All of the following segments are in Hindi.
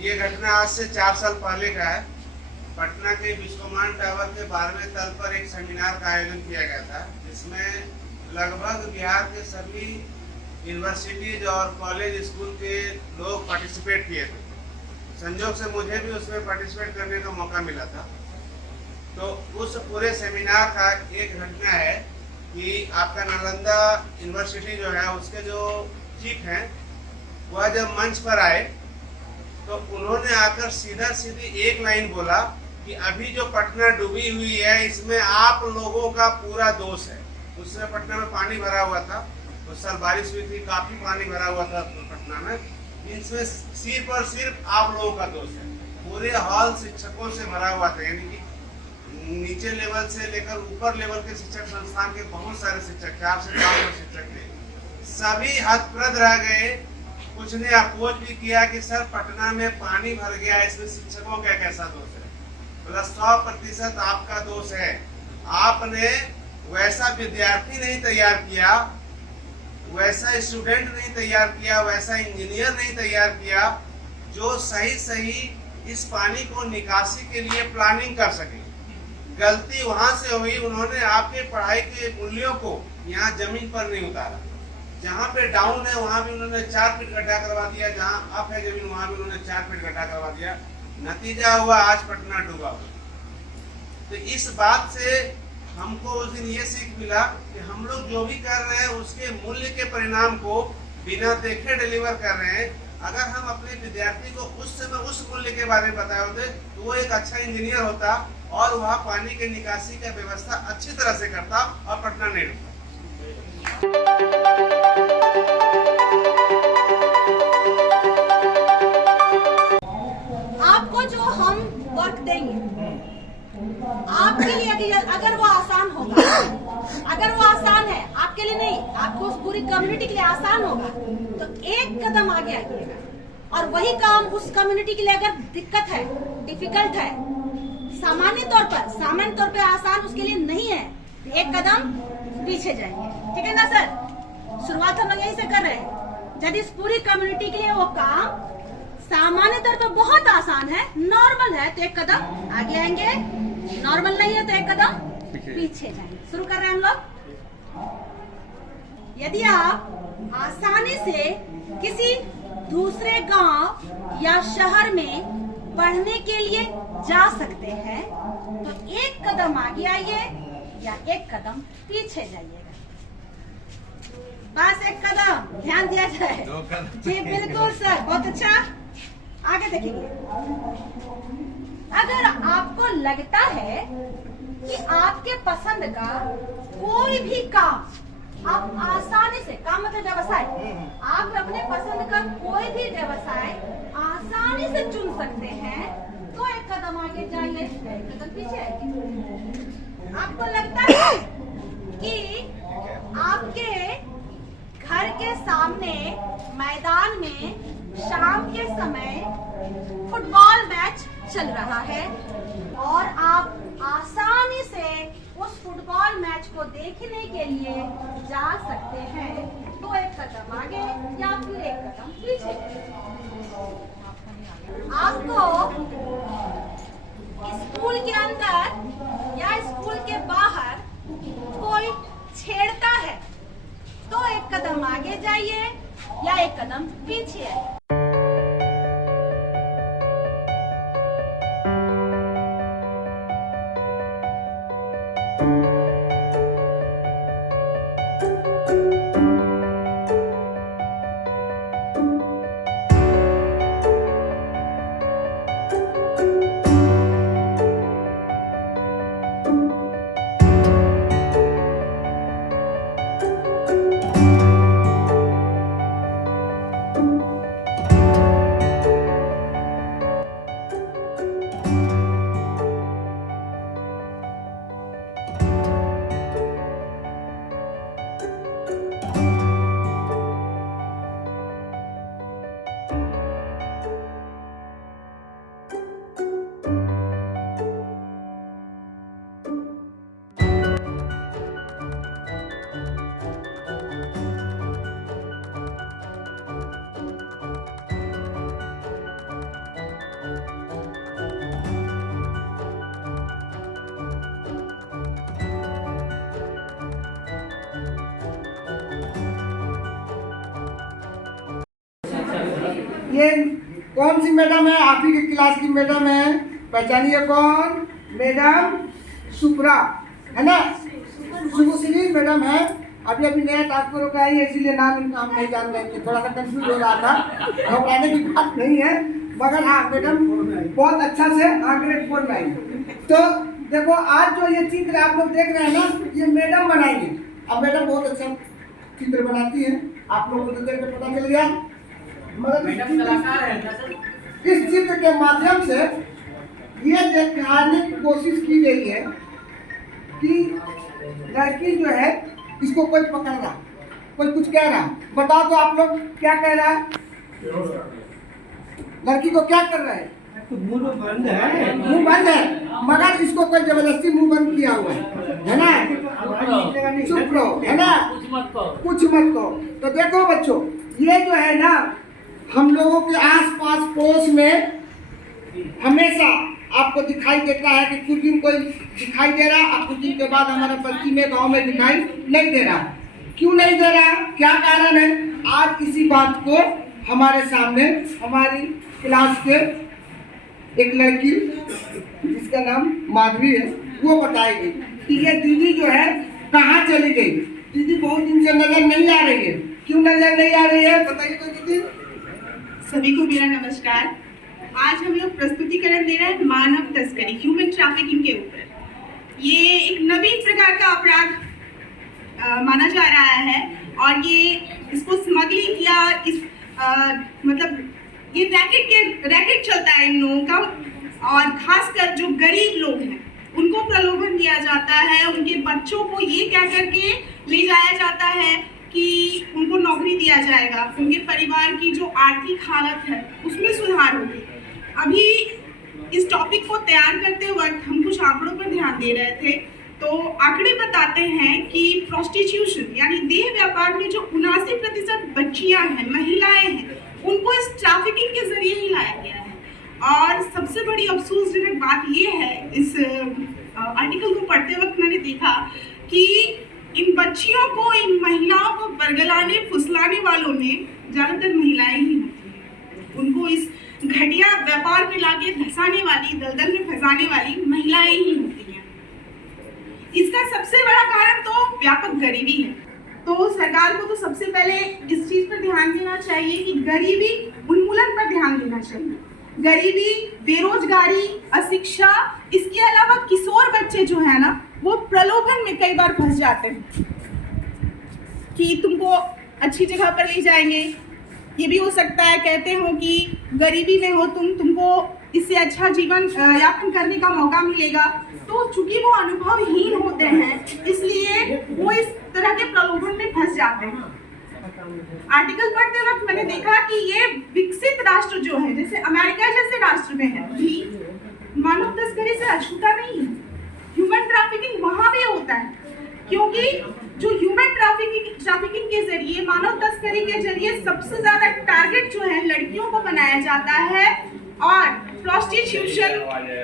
ये घटना आज से 4 साल पहले का है। पटना के विश्वमान टावर के 12वें तल पर एक सेमिनार का आयोजन किया गया था, जिसमें लगभग बिहार के सभी यूनिवर्सिटीज और कॉलेज स्कूल के लोग पार्टिसिपेट किए थे। संयोग से मुझे भी उसमें पार्टिसिपेट करने का मौका मिला था। तो उस पूरे सेमिनार का एक घटना है कि आपका नालंदा यूनिवर्सिटी जो है उसके जो चीफ हैं वह जब मंच पर आए तो उन्होंने आकर सीधा सीधी एक लाइन बोला कि अभी जो पटना डूबी हुई है इसमें आप लोगों का पूरा दोष है। उस समय पटना में पानी भरा हुआ था, उस साल बारिश हुई थी, काफी पानी भरा हुआ था पटना में। इसमें सिर्फ और सिर्फ आप लोगों का दोष है। पूरे हॉल शिक्षकों से भरा हुआ था, यानी कि नीचे लेवल से लेकर ऊपर लेवल के शिक्षक संस्थान के बहुत सारे शिक्षक, 4 से 5 शिक्षक थे। सभी हतप्रद रह गए। कुछ ने अपोज भी किया कि सर पटना में पानी भर गया, इसमें शिक्षकों का कैसा दोष है? बोला 100% आपका दोष है। आपने वैसा विद्यार्थी नहीं तैयार किया, वैसा स्टूडेंट नहीं तैयार किया, वैसा इंजीनियर नहीं तैयार किया जो सही सही इस पानी को निकासी के लिए प्लानिंग कर सके। गलती वहां से हुई, उन्होंने आपके पढ़ाई के मूल्यों को यहाँ जमीन पर नहीं उतारा। जहाँ पे डाउन है वहां भी उन्होंने 4 फीट गड्ढा करवा दिया, जहाँ अप है जमीन वहां भी उन्होंने 4 फीट गड्ढा करवा दिया। नतीजा हुआ आज पटना डूबा हुआ। तो इस बात से हमको उस दिन ये सीख मिला कि हम लोग जो भी कर रहे हैं उसके मूल्य के परिणाम को बिना देखे डिलीवर कर रहे हैं। अगर हम अपने विद्यार्थी को उस समय उस मूल्य के बारे में बताए होते तो वो एक अच्छा इंजीनियर होता और वह पानी के निकासी का व्यवस्था अच्छी तरह से करता और पटना नहीं डूबता। आपको जो हम वर्क देंगे आपके लिए, अगर वो आसान होगा, अगर वो आसान है आपके लिए नहीं, आपको उस पूरी कम्युनिटी के लिए आसान होगा तो एक कदम आगे आइएगा। और वही काम उस कम्युनिटी के लिए अगर दिक्कत है, डिफिकल्ट है, सामान्य तौर पे आसान उसके लिए नहीं है, एक कदम पीछे जाएंगे। ठीक है ना सर? शुरुआत हम लोग यही से कर रहे हैं। यदि इस पूरी कम्युनिटी के लिए वो काम सामान्य तौर पर बहुत आसान है, नॉर्मल है, तो एक कदम आगे आएंगे। नॉर्मल नहीं है तो एक कदम पीछे जाएंगे। शुरू कर रहे हैं हम लोग। यदि आप आसानी से किसी दूसरे गांव या शहर में पढ़ने के लिए जा सकते हैं तो एक कदम आगे आइए या एक कदम पीछे जाइएगा। बस एक कदम, ध्यान दिया जाए। जी बिल्कुल सर, बहुत अच्छा। आगे देखिए, अगर आपको लगता है कि आपके पसंद का कोई भी काम आप आसानी से, काम मतलब व्यवसाय, आप अपने पसंद का कोई भी व्यवसाय आसानी से चुन सकते हैं तो एक कदम आगे जाइए, एक कदम पीछे आइए। आपको लगता है कि आपके घर के सामने मैदान में शाम के समय फुटबॉल मैच चल रहा है और आप आसानी से उस फुटबॉल मैच को देखने के लिए जा सकते हैं तो एक कदम आगे या फिर एक कदम पीछे। आपको स्कूल के अंदर या स्कूल के बाहर कोई छेड़ता है तो एक कदम आगे जाइए या एक कदम पीछे। ये कौन सी मैडम है? आप ही की क्लास की मैडम है, पहचानिए कौन? मैडम सुप्रा, है ना? शुभश्री मैडम है। अभी नया ट्रांसफर का है इसीलिए नाम नहीं जान रहे थे, थोड़ा सा कंफ्यूज हो रहा था। घबराने की बात नहीं है, मगर हाँ मैडम बहुत अच्छा से ग्रेड 4 में आई। तो देखो आज जो ये चित्र आप लोग देख रहे हैं ना, ये मैडम बनाएंगे। अब मैडम बहुत अच्छा चित्र बनाती है, आप लोगों को देख के पता चल गया। मगर इस चित्र के माध्यम से ये दिखाने की कोशिश की गई है कि लड़की जो है इसको कोई पकड़ रहा, कोई कुछ कह रहा। बताओ तो आप लोग क्या कह रहा है? लड़की को क्या कर रहा है? मुंह बंद है, मगर इसको कोई जबरदस्ती मुंह बंद किया हुआ है ना? चुप रहो, है ना? कुछ मत कहो। तो देखो बच्चों, ये जो है ना, हम लोगों के आसपास पड़ोस में हमेशा आपको दिखाई देता है कि कुछ दिन कोई दिखाई दे रहा, अब कुछ दिन के बाद हमारे बस्ती में, गांव में दिखाई नहीं दे रहा। क्यों नहीं दे रहा? क्या कारण है? आज इसी बात को हमारे सामने हमारी क्लास के एक लड़की जिसका नाम माधवी है वो बताएगी कि ये दीदी जो है कहाँ चली गई। दीदी बहुत दिन से नजर नहीं आ रही है। क्यों नजर नहीं आ रही है बताइए तो दीदी। सभी को मेरा नमस्कार। आज हम लोग प्रस्तुतिकरण दे रहे हैं मानव तस्करी, ह्यूमन ट्रैफिकिंग के ऊपर। ये एक नवीन प्रकार का अपराध माना जा रहा है और ये इसको स्मगलिंग या मतलब ये रैकेट चलता है इन लोगों का। और खासकर जो गरीब लोग हैं उनको प्रलोभन दिया जाता है, उनके बच्चों को ये कह करके ले जाया जाता है कि उनको नौकरी दिया जाएगा, उनके परिवार की जो आर्थिक हालत है उसमें सुधार होगी। अभी इस टॉपिक को तैयार करते वक्त हम कुछ आंकड़ों पर ध्यान दे रहे थे, तो आंकड़े बताते हैं कि प्रोस्टिट्यूशन यानी देह व्यापार में जो 79% बच्चियां हैं, महिलाएं हैं, उनको इस ट्रैफिकिंग के जरिए ही लाया गया है। और सबसे बड़ी अफसोसजनक बात ये है, इस आर्टिकल को पढ़ते वक्त मैंने देखा कि इन बच्चियों को, इन महिलाओं को बरगलाने फुसलाने वालों में ज़्यादातर महिलाएं ही होती हैं। उनको इस घटिया व्यापार में लाके धंसाने वाली, दलदल में फंसाने वाली महिलाएं ही होती हैं। इसका सबसे बड़ा कारण तो व्यापक गरीबी है। तो सरकार को तो सबसे पहले इस चीज पर ध्यान देना चाहिए कि गरीबी उन्मूलन पर ध्यान देना चाहिए। गरीबी, बेरोजगारी, अशिक्षा, इसके अलावा किशोर बच्चे जो है ना, वो प्रलोभन में कई बार फंस जाते हैं कि तुमको अच्छी जगह पर ले जाएंगे। ये भी हो सकता है कहते हो कि गरीबी में हो तुमको इससे अच्छा जीवन यापन करने का मौका मिलेगा। तो चूंकि वो अनुभवहीन होते हैं इसलिए वो इस तरह के प्रलोभन में फंस जाते हैं। आर्टिकल पढ़ते वक्त मैंने देखा कि ये विकसित राष्ट्र जो है, जैसे अमेरिका जैसे राष्ट्र में है, भी मानव तस्करी से अछूता नहीं है। ह्यूमन ट्रैफिकिंग वहां भी होता है, क्योंकि जो ह्यूमन ट्रैफिकिंग के जरिए, मानव तस्करी के जरिए सबसे ज्यादा टारगेट जो है लड़कियों को बनाया जाता है। और प्रोस्टिट्यूशन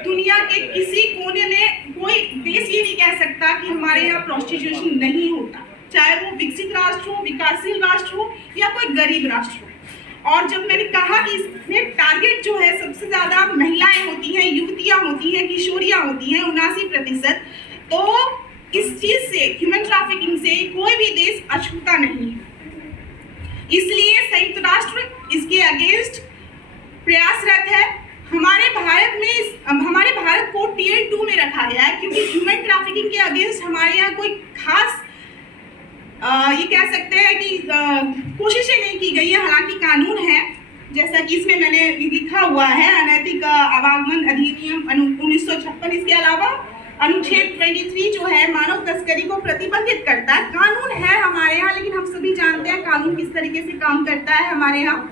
दुनिया के किसी कोने में कोई देश ये नहीं कह सकता कि हमारे यहाँ प्रोस्टिट्यूशन नहीं होता, चाहे वो विकसित राष्ट्र हो, विकासशील राष्ट्र हो या कोई गरीब राष्ट्र हो। और जब मैंने कहा कि इसमें टारगेट जो है सबसे ज्यादा महिलाएं होती हैं, युवतियां होती हैं, किशोरियां होती हैं 79%, तो इस चीज से, ह्यूमन ट्रैफिकिंग से कोई भी देश अछूता नहीं है। इसलिए संयुक्त राष्ट्र इसके अगेंस्ट प्रयासरत है। हमारे भारत को टियर 2 में रखा गया है, क्योंकि ह्यूमन ट्रैफिकिंग के अगेंस्ट हमारे यहाँ कोई खास ये कह सकते हैं कि कोशिशें नहीं की गई है। हालांकि कानून है, जैसा कि इसमें मैंने लिखा हुआ है, अनैतिक आवागमन अधिनियम 1956। इसके अलावा अनुच्छेद 23 जो है मानव तस्करी को प्रतिबंधित करता है। कानून है हमारे यहाँ, लेकिन हम सभी जानते हैं कानून किस तरीके से काम करता है हमारे यहाँ।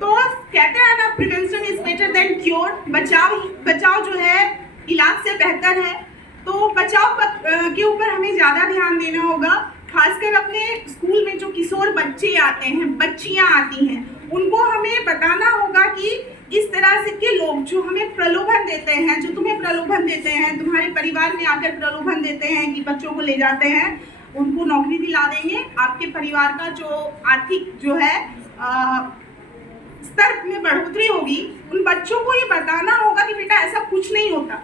तो कहते हैं ना, prevention is better than cure. बचाव जो है इलाज से बेहतर है। तो बचाव के ऊपर हमें ज्यादा ध्यान देना होगा। खासकर अपने स्कूल में जो किशोर बच्चे आते हैं, बच्चियां आती हैं, उनको हमें बताना होगा कि इस तरह से के लोग जो हमें प्रलोभन देते हैं, जो तुम्हें प्रलोभन देते हैं, तुम्हारे परिवार में आकर प्रलोभन देते हैं कि बच्चों को ले जाते हैं, उनको नौकरी दिला देंगे, आपके परिवार का जो आर्थिक जो है स्तर में बढ़ोतरी होगी, उन बच्चों को ये बताना होगा कि बेटा ऐसा कुछ नहीं होता।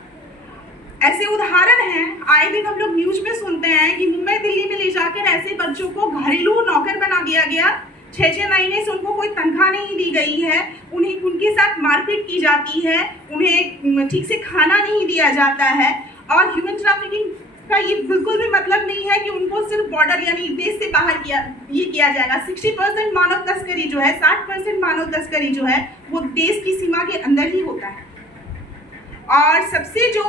ऐसे उदाहरण हैं, आए दिन हम लोग न्यूज में सुनते हैं कि मुंबई दिल्ली में ले जाकर ऐसे बच्चों को घरेलू नौकर बना दिया गया, 6-6 महीने से उनको कोई तनख्वाह नहीं दी गई है, उन्हें उनके साथ मारपीट की जाती है, उन्हें ठीक से खाना नहीं दिया जाता है। और ह्यूमन ट्रैफिकिंग का ये बिल्कुल भी मतलब नहीं है कि उनको सिर्फ बॉर्डर यानी देश से बाहर किया जाएगा। 60% मानव तस्करी जो है, 60% मानव तस्करी जो है वो देश की सीमा के अंदर ही होता है। और सबसे जो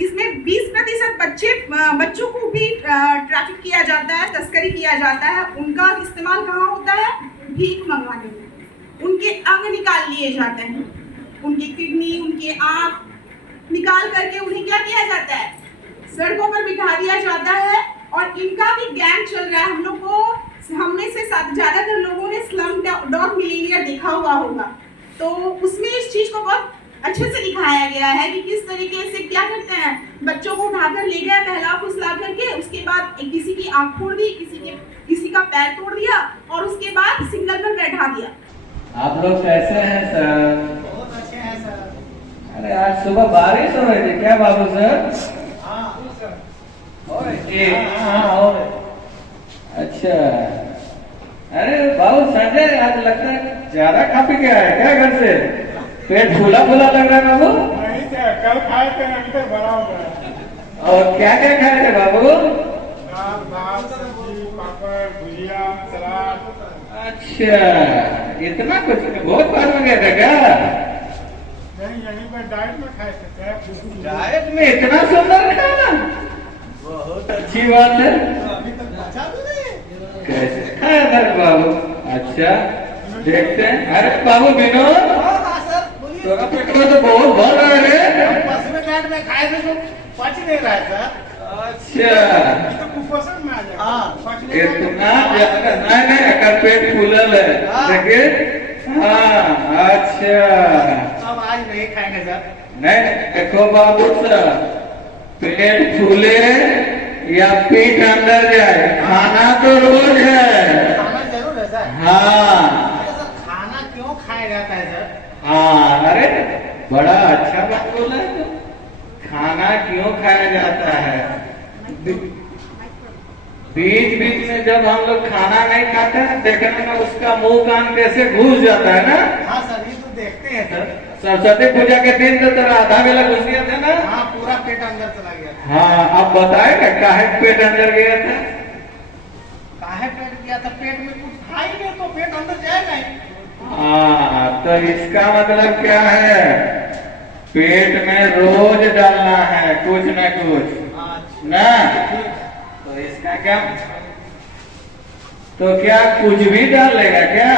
इसमें 20% बच्चों को भी ट्रैफिक किया जाता है, तस्करी किया जाता है। उनका इस्तेमाल कहाँ होता है? भीख मंगवाने में। उनके अंग निकाल लिए जाते हैं, उनकी किडनी, उनके आँख निकाल करके उन्हें क्या किया जाता है? सड़कों पर बिठा दिया जाता है। और इनका भी गैंग चल रहा है। हम में से ज्यादातर लोगों ने स्लम डॉग मिलीनियर देखा हुआ होगा, तो उसमें इस चीज को बहुत अच्छे से दिखाया गया है कि किस तरीके से क्या करते हैं। बच्चों को उठाकर ले गए, बहला फुसला करके, उसके बाद किसी की आंख फोड़ दी, किसी का पैर तोड़ दिया और उसके बाद सिग्नल पर बैठा दिया। आप लोग कैसे हैं सर? बहुत अच्छे हैं सर। अरे आज सुबह बारिश हो रही थी क्या बाबू सर? हाँ सर। हो रही थी? हाँ हो रही। अच्छा, अरे बाबू संजय आज लगता है ज्यादा खा पी के आए क्या घर से? पेट फूला फूला लग रहा है बाबू? नहीं सर, कल खाए थे, अभी तक भरा हुआ। और क्या क्या खाए थे बाबू? दाल, भात, सब्जी, पापड़, भुजिया, सलाद। अच्छा, इतना कुछ बहुत बार में गया था क्या? नहीं, यहीं पर डाइट में खाए थे सर। डाइट में इतना सुंदर खाना, बहुत अच्छी बात है। अभी तक बचा भी नहीं। कैसे खाया था बाबू? अच्छा, देखते हैं। अरे बाबू विनोद, तोरा पेट में तो बहुत भर रहा है। में डाइट में खाए थे तो पच नहीं रहा था। अच्छा, तो कुपोषण में आ जाए। हाँ, इतना ज्यादा नहीं, अगर पेट फूलल है देखिए। हाँ अच्छा, अब आज नहीं खाएंगे सर। नहीं देखो बाबू सर, पेट फूले या पेट अंदर जाए, खाना तो रोज है। खाना जरूर है सर। हाँ खाना क्यों खाया जाता है सर? हाँ, अरे बड़ा अच्छा बात बोला है तो। खाना क्यों खाया जाता है? बीच बीच में जब हम लोग खाना नहीं खाते हैं, देखने में उसका मुंह कान कैसे घुस जाता है ना। हाँ सर, ये तो देखते हैं सर। सरस्वती पूजा के दिन तो तेरा आधा बेला घुस गया था ना। हाँ, पूरा पेट अंदर चला गया था। हाँ, अब बताएगा काहे पेट अंदर गया था? काहे पेट गया था? पेट में कुछ खाई नहीं तो पेट अंदर जाएगा ही। हाँ, तो इसका मतलब क्या है? पेट में रोज डालना है कुछ न कुछ ना। तो इसका क्या, तो क्या कुछ भी डालेगा क्या?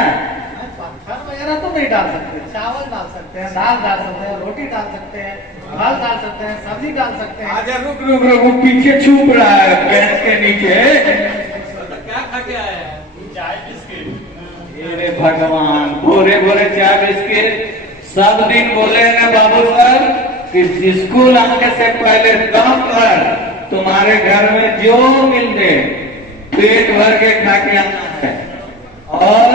पत्थर वगैरह तो नहीं डाल सकते, चावल डाल सकते हैं, दाल डाल सकते हैं, रोटी डाल सकते हैं, फल डाल सकते हैं, सब्जी डाल सकते हैं। आजा रुक रुक रुक, वो पीछे छुप रहा है पेट के नीचे। क्या खा के आया है? चाय बिस्किट। अरे भगवान, भोरे भोरे चाय बिस्किट सब दिन बोले हैं ना बाबू सर कि स्कूल आने से पहले दम पर तुम्हारे घर में जो मिल दे पेट भर के खा के आना है। और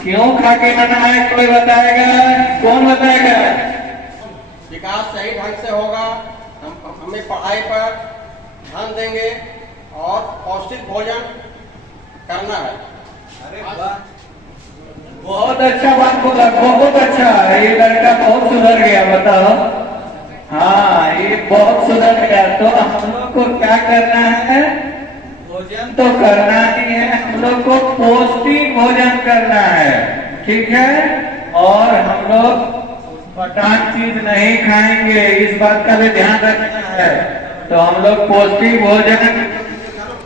क्यों खा के आना है कोई बताएगा? कौन बताएगा? विकास सही ढंग से होगा, हमें पढ़ाई पर ध्यान देंगे और पौष्टिक भोजन करना है। अरे वाह, बहुत अच्छा बात बोला, बहुत अच्छा। ये लड़का बहुत सुधर गया, बताओ। हाँ, ये बहुत सुधर गया। तो हम लोग को क्या करना है? भोजन तो करना ही है, हम लोग को पौष्टिक भोजन करना है, ठीक है। और हम लोग पटान चीज नहीं खाएंगे, इस बात का भी ध्यान रखना है। तो हम लोग पौष्टिक भोजन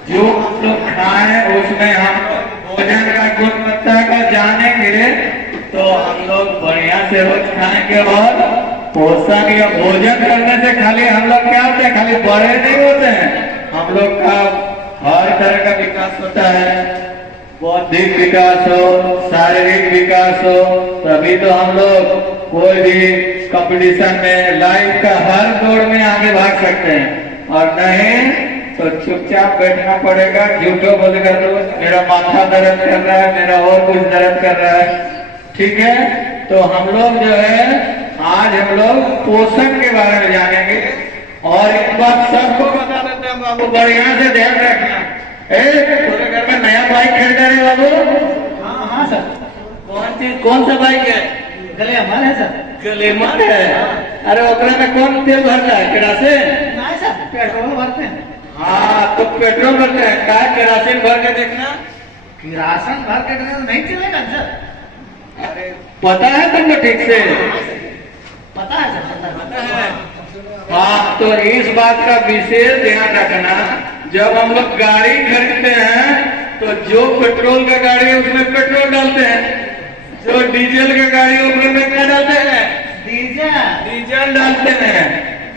जो हम लोग खाएं उसमें हम भोजन का गुणवत्ता का जानेंगे तो हम लोग बढ़िया से रोज खाएंगे। और पोषण या भोजन करने से खाली हम लोग क्या होते हैं, खाली बड़े नहीं होते हैं, हम लोग का हर तरह का विकास होता है। बौद्धिक विकास हो, शारीरिक विकास हो, तभी तो हम लोग कोई भी कंपटीशन में लाइफ का हर दौर में आगे भाग सकते हैं। और नहीं तो चुपचाप बैठना पड़ेगा। झूठो बोलेगा तो मेरा माथा दर्द कर रहा है, मेरा और कुछ दर्द कर रहा है, ठीक है। तो हम लोग जो है आज हम लोग पोषण के बारे में जानेंगे और एक बात सबको बता देते हैं बाबू, बढ़िया से ध्यान रखना। पूरे घर में नया बाइक खरीदा रहे बाबू? हाँ हाँ सर। कौन सा बाइक है? ग्लैमर है सर। ग्लैमर है? अरे ओकरा में कौन तेल भरता है? केरासिन? नहीं सर, पेट्रोल भरते हैं। हाँ तो पेट्रोल भरते हैं, क्या केरासिन भर के देखना। किरासन भर के तो नहीं चलेगा सर। अरे पता है तुमको ठीक से? पता है सर, पता है। हाँ तो इस बात का विशेष ध्यान रखना, जब हम लोग गाड़ी खरीदते हैं तो जो पेट्रोल का गाड़ी है उसमें पेट्रोल डालते हैं, जो डीजल का गाड़ी है उसमें क्या डालते हैं? डीजल डालते हैं।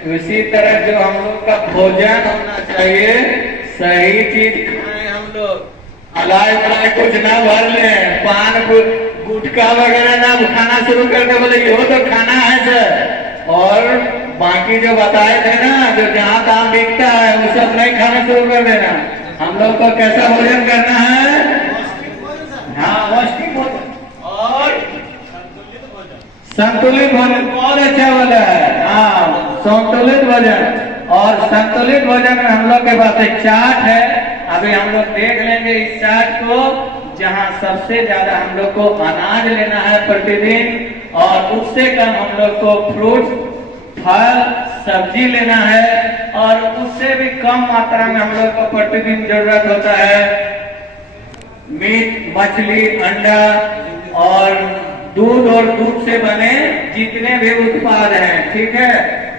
उसी तरह जो हम लोग का भोजन होना चाहिए, सही चीज खाएं हम लोग, अलाय बलाय कुछ ना भर ले, पान गुटखा वगैरह ना खाना शुरू करके बोले यो तो खाना है सर। और बाकी जो बताए थे ना, जो जहाँ तहाँ बिकता है वो सब नहीं खाना शुरू कर देना। हम लोग को कैसा भोजन करना है? हाँ पौष्टिक भोजन और संतुलित भोजन। बहुत अच्छा बोला है। हाँ संतुलित भोजन। और संतुलित भोजन में हम लोग के पास एक चार्ट है, अभी हम लोग देख लेंगे इस चार्ट को, जहाँ सबसे ज्यादा हम लोग को अनाज लेना है प्रतिदिन, और उससे कम हम लोग को फ्रूट फल सब्जी लेना है, और उससे भी कम मात्रा में हम लोग को प्रतिदिन जरूरत होता है मीट, मछली, अंडा और दूध, और दूध से बने जितने भी उत्पाद हैं, ठीक है।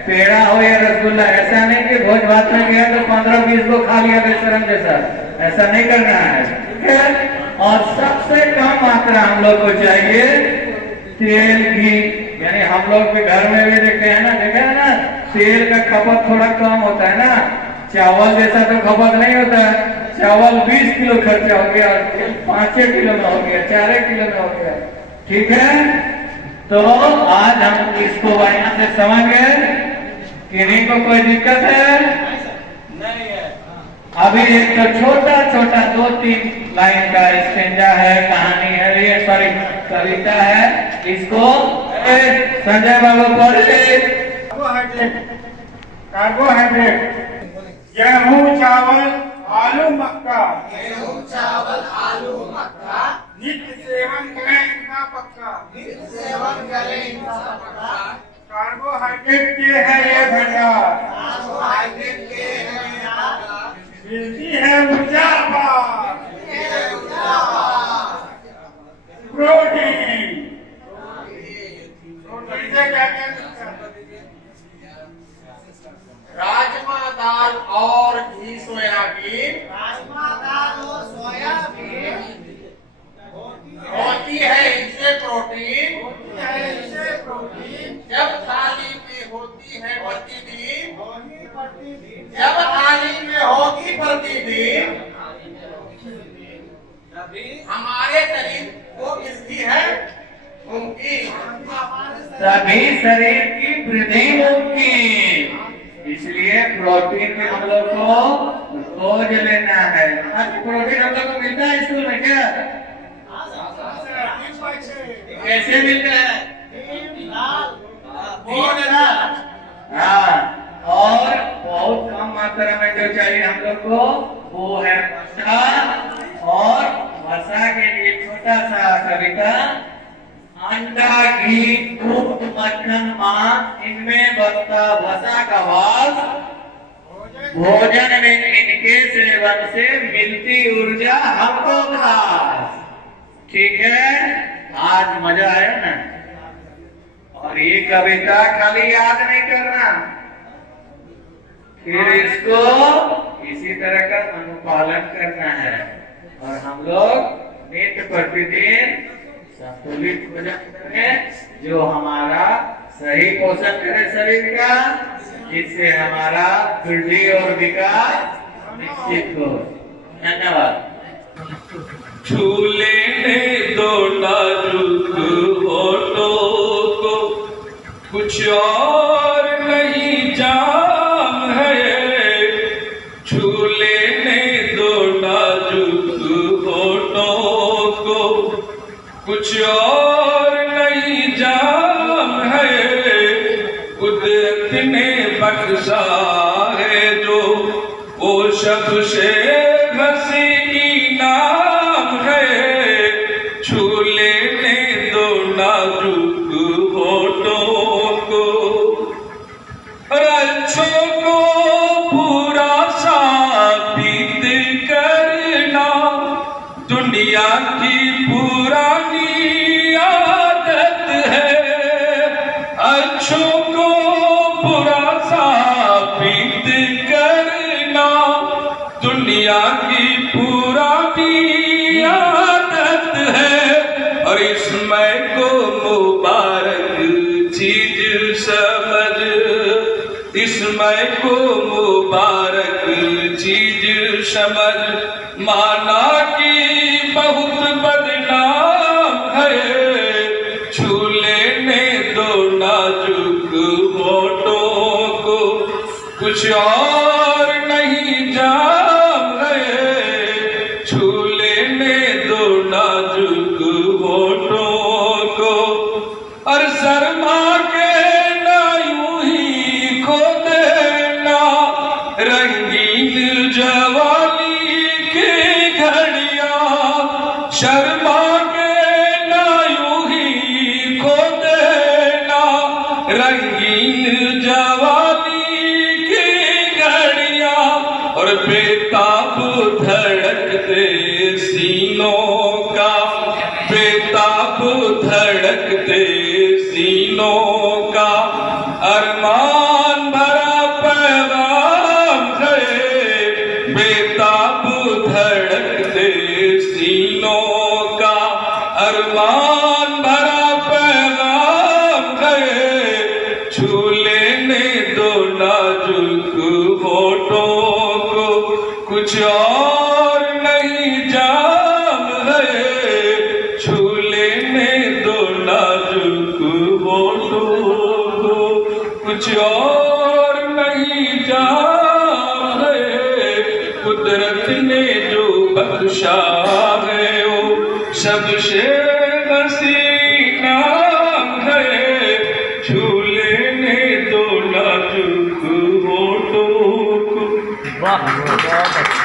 पेड़ा हो या रसगुल्ला, ऐसा नहीं कि भोज भात में गया तो 15-20 को खा लिया बेशरम जैसा, ऐसा नहीं करना है, ठीक है। और सबसे कम मात्रा हम लोग को चाहिए तेल, घी, यानी हम लोग भी घर में भी देखते हैं ना, देखा है ना, तेल का खपत थोड़ा कम होता है ना, चावल जैसा तो खपत नहीं होता है। चावल 20 किलो खर्चा हो गया, 5 किलो में हो गया, 4 किलो में हो गया, ठीक है। तो आज हम इसको बढ़िया से समझ गए, किन्हीं को कोई दिक्कत है? नहीं है। अभी एक तो छोटा छोटा 2-3 लाइन का स्टेंजा है, कहानी है, ये सॉरी कविता है, इसको संजय बाबू पढ़े। कार्बोहाइड्रेट गेहूं, चावल, आलू, मक्का। नित्य सेवन करें इनका पक्का। कार्बोहाइड्रेट के है ये भंडार, मिलती है ऊर्जा पार। प्रोटीन से क्या क्या मिलता है? राजमा दाल और घी सोयाबीन होती है इससे प्रोटीन। जब थाली में होती है प्रतिदिन, जब थाली में होगी प्रतिदिन, हमारे शरीर को किसकी है? उनकी। सभी शरीर की वृद्धि होगी, इसलिए प्रोटीन में हम लोग को रोज लेना है। प्रोटीन हम लोग को मिलता है स्कूल में क्या? कैसे मिलता है? हाँ, और बहुत कम मात्रा में जो चाहिए हम लोग को वो है वसा। और वसा के लिए छोटा सा कविता, अंडा, घी, दूध, मक्खन, मांस, इनमें बसता वसा का वास, भोजन में इनके सेवन से मिलती ऊर्जा हमको खास। ठीक है, आज मजा आया ना? और ये कविता खाली याद नहीं करना, फिर इसको इसी तरह का अनुपालन करना है। और हम लोग नित्य प्रतिदिन संतुलित भोजन करें, जो हमारा सही पोषण करे शरीर का, जिससे हमारा वृद्धि और विकास निश्चित हो। धन्यवाद। झूले ने दो नाजुक होठों को, कुछ और नहीं जाम है। झूले और नहीं जाम है, कुदरत ने बख्शा है जो, वो सबसे हंसी इनाम है। छू लेने दो नाजुक होठों को, और अच्छों को पूरा साबित करना दुनिया की पुरानी आदत है। अच्छों को बुरा साबित करना दुनिया की पुरानी आदत है। और इसमें को मुबारक चीज समझ, इसमें को मुबारक चीज समझ, माना कि बहुत बदनाम है। छू लेने दो नाजुक होठों को, कुछ और नहीं जाम है। छू लेने दो नाजुक होठों को, और शर्मा के ना यूं ही खो देना रंगीन जवानी की घड़ियां। शर्मा के ना यूं ही खो देना रंगीन जवानी की घड़ियां। और बेताब धड़कते सीनों का, बेताब धड़कते सीनों का अरमान भरा पैगाम है। बेताब धड़कते सीनों का अरमान भरा पैगाम है। छू लेने दो नाजुक होठों को, कुछ और नहीं जाम है। छू लेने दो नाजुक होठों को, कुछ और नहीं जाम है। कुदरत ने जो बख्शा है वो सबसे हंसी नाम है। छू लेने दो नाजुक होठों को। वाह, बहुत अच्छा।